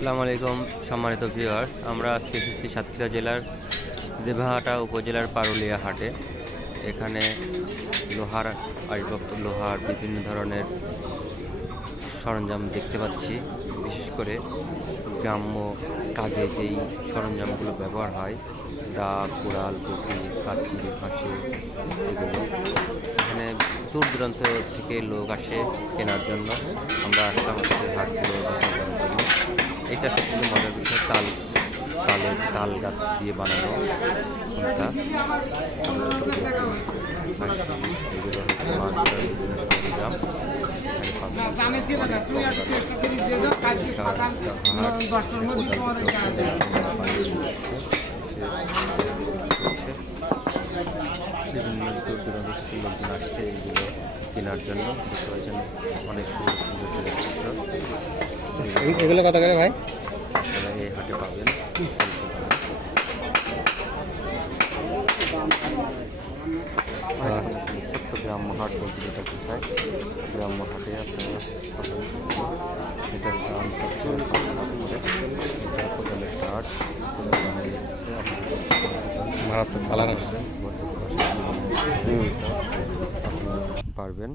আসসালামু আলাইকুম সম্মানিত ভিউয়ার্স আমরা আজকে এসেছি সাতক্ষীরা জেলার দেবাহাটা উপজেলার পারুলিয়া হাটে। এখানে লোহার আসবাবপত্র লোহার বিভিন্ন ধরনের সরঞ্জাম দেখতে পাচ্ছি। বিশেষ করে গ্রাম্য কাজে যেই সরঞ্জামগুলো ব্যবহার হয় দা কুড়াল কপি কাঠি, ফাঁসি, এগুলো। এখানে দূর দূরান্ত থেকে লোক আসে কেনার জন্য। আমরা আসলাম হাটগুলো এটা সবথেকে মজার বিষয়, তাল, তালের তাল গাছ দিয়ে বানানো বিভিন্ন দূর দূরান্ত লোকজন আসছে এইগুলো কেনার জন্য অনেক এগুলো কত করে ভাই? এই হাটে পাবেন গ্রাম্য হাট বলতে যেটা বোঝায় গ্রাম্য হাটে আপনারা এটার দাম কোদালের কাঠ মারাত্মক পারবেন।